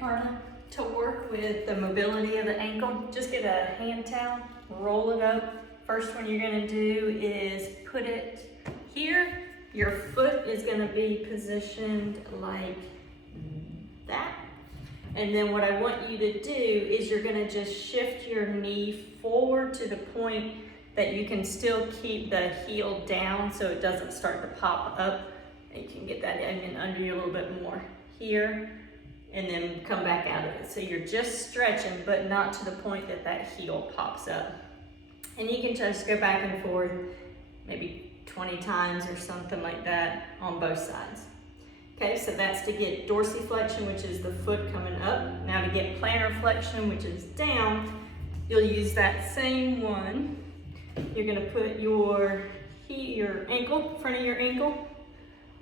Carla, to work with the mobility of the ankle, just get a hand towel, roll it up. First one you're gonna do is put it here. Your foot is gonna be positioned like that. And then what I want you to do is you're gonna just shift your knee forward to the point that you can still keep the heel down so it doesn't start to pop up. And you can get that in and under you a little bit more here, and then come back out of it. So you're just stretching, but not to the point that that heel pops up. And you can just go back and forth, maybe 20 times or something like that on both sides. Okay, so that's to get dorsiflexion, which is the foot coming up. Now to get plantar flexion, which is down, you'll use that same one. You're gonna put your ankle, front of your ankle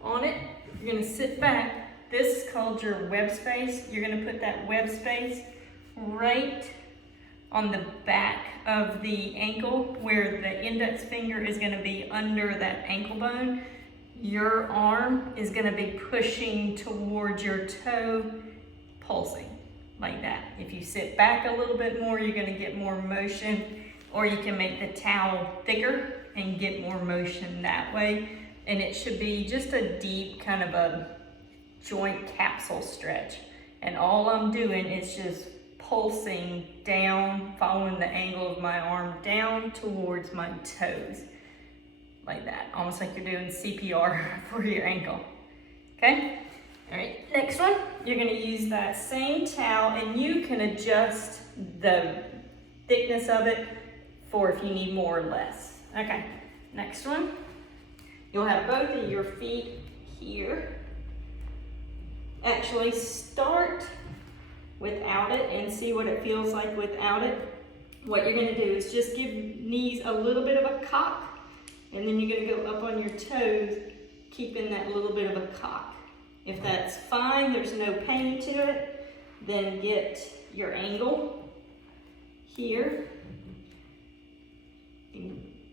on it. You're gonna sit back. This is called your web space. You're gonna put that web space right on the back of the ankle where the index finger is gonna be under that ankle bone. Your arm is gonna be pushing towards your toe, pulsing like that. If you sit back a little bit more, you're gonna get more motion, or you can make the towel thicker and get more motion that way. And it should be just a deep kind of a joint capsule stretch. And all I'm doing is just pulsing down, following the angle of my arm down towards my toes. Like that, almost like you're doing CPR for your ankle. Okay? All right, next one, you're gonna use that same towel, and you can adjust the thickness of it for if you need more or less. Okay, next one. You'll have both of your feet here. Actually start without it and see what it feels like without it. What you're gonna do is just give knees a little bit of a cock, and then you're gonna go up on your toes, keeping that little bit of a cock. If that's fine, there's no pain to it, then get your angle here.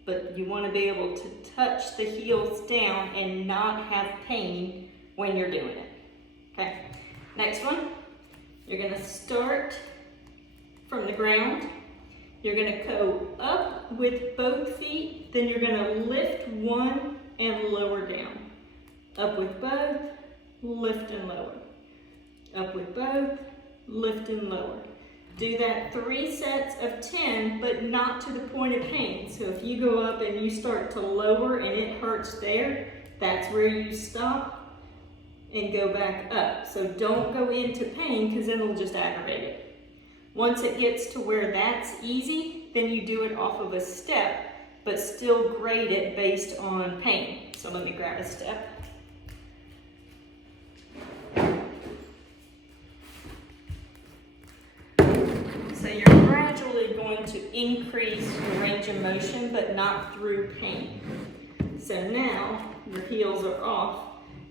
But you want to be able to touch the heels down and not have pain when you're doing it. Okay, next one, you're gonna start from the ground. You're gonna go up with both feet, then you're gonna lift one and lower down. Up with both, lift and lower. Up with both, lift and lower. Do that 3 sets of 10, but not to the point of pain. So if you go up and you start to lower and it hurts there, that's where you stop and go back up. So don't go into pain, because then it'll just aggravate it. Once it gets to where that's easy, then you do it off of a step, but still grade it based on pain. So let me grab a step. So you're gradually going to increase your range of motion, but not through pain. So now your heels are off.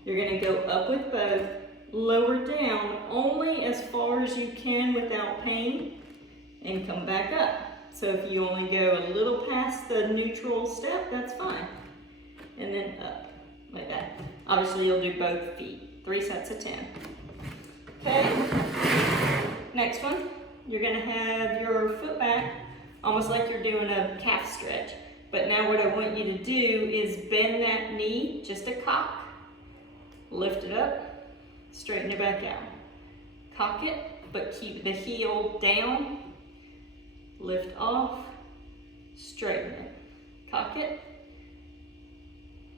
You're gonna go up with both, lower down only as far as you can without pain, and come back up. So if you only go a little past the neutral step, that's fine. And then up, like that. Obviously you'll do both feet, 3 sets of 10. Okay, next one. You're gonna have your foot back, almost like you're doing a calf stretch. But now what I want you to do is bend that knee, just a cock, lift it up, straighten it back out. Cock it, but keep the heel down, lift off, straighten it. Cock it,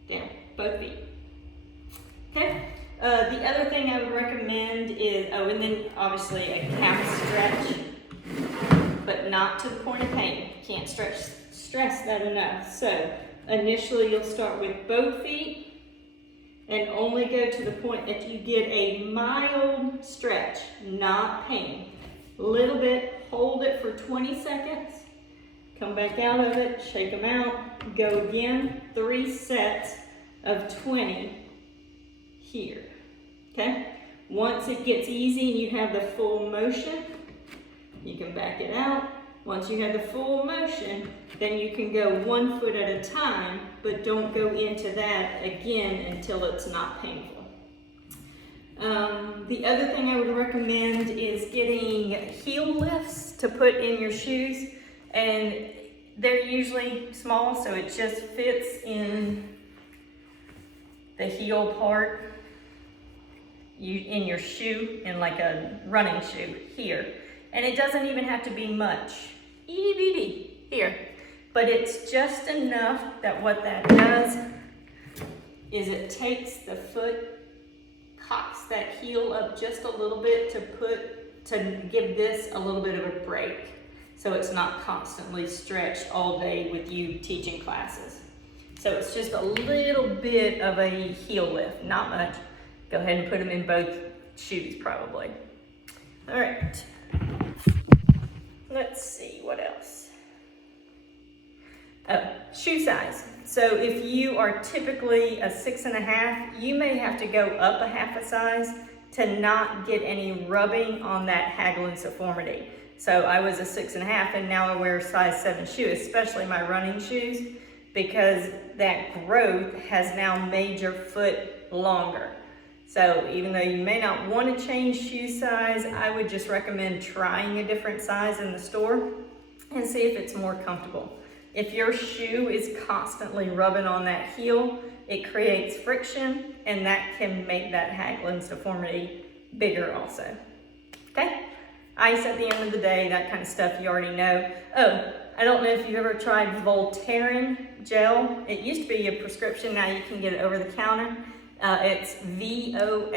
down, both feet. Okay? The other thing I would recommend is, and then obviously a calf stretch, but not to the point of pain. Can't stress that enough. So initially you'll start with both feet and only go to the point that you get a mild stretch, not pain. A little bit, hold it for 20 seconds, come back out of it, shake them out, go again, 3 sets of 20 here, okay? Once it gets easy and you have the full motion, you can back it out. Once you have the full motion, then you can go 1 foot at a time, but don't go into that again until it's not painful. The other thing I would recommend is getting heel lifts to put in your shoes, and they're usually small, so it just fits in the heel part in your shoe, in like a running shoe here. And it doesn't even have to be much, itty bitty here, but it's just enough that what that does is it takes the foot, cocks that heel up just a little bit to give this a little bit of a break, so it's not constantly stretched all day with you teaching classes. So it's just a little bit of a heel lift, not much. Go ahead and put them in both shoes probably. All right, let's see what else. Oh, shoe size. So if you are typically a 6.5, you may have to go up a half a size to not get any rubbing on that hagliciformity. So I was a 6.5 and now I wear a size 7 shoe, especially my running shoes, because that growth has now made your foot longer. So even though you may not want to change shoe size, I would just recommend trying a different size in the store and see if it's more comfortable. If your shoe is constantly rubbing on that heel, it creates friction, and that can make that Haglund's deformity bigger also. Okay? Ice at the end of the day, that kind of stuff you already know. Oh, I don't know if you've ever tried Voltaren gel. It used to be a prescription, now you can get it over the counter. It's Voltaren,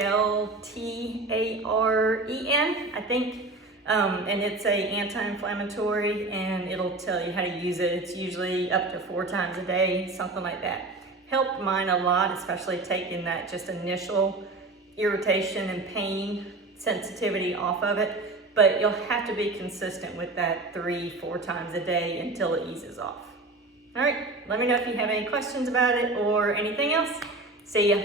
I think. And it's a anti-inflammatory, and it'll tell you how to use it. It's usually up to 4 times a day, something like that. Helped mine a lot, especially taking that just initial irritation and pain sensitivity off of it. But you'll have to be consistent with that 3-4 times a day until it eases off. All right, let me know if you have any questions about it or anything else. See ya.